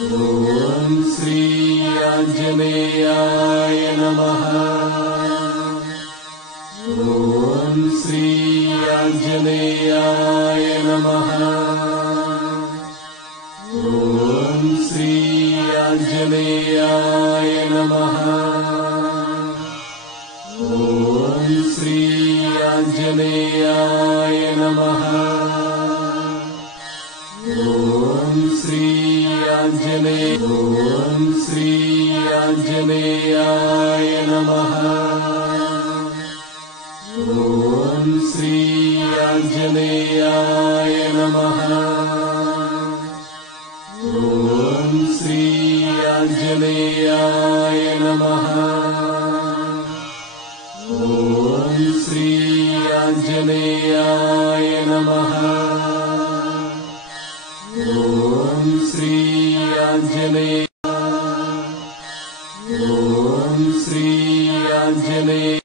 ఓం శ్రీ ఆంజనేయాయ నమః. ఓం శ్రీ ఆంజనేయాయ నమః. ఓం శ్రీ ఆంజనేయాయ నమః. ఓం శ్రీ ఆంజనేయాయ నమః. ఓం శ్రీ ఆంజనేయాయ నమః. ఓం శ్రీ ఆంజనేయాయ నమః. ఓం శ్రీ ఆంజనేయాయ నమః. ఓం శ్రీ ఆంజనేయాయ నమః. ఓం శ్రీ ఆంజనేయ. ఓం శ్రీ ఆంజనేయ.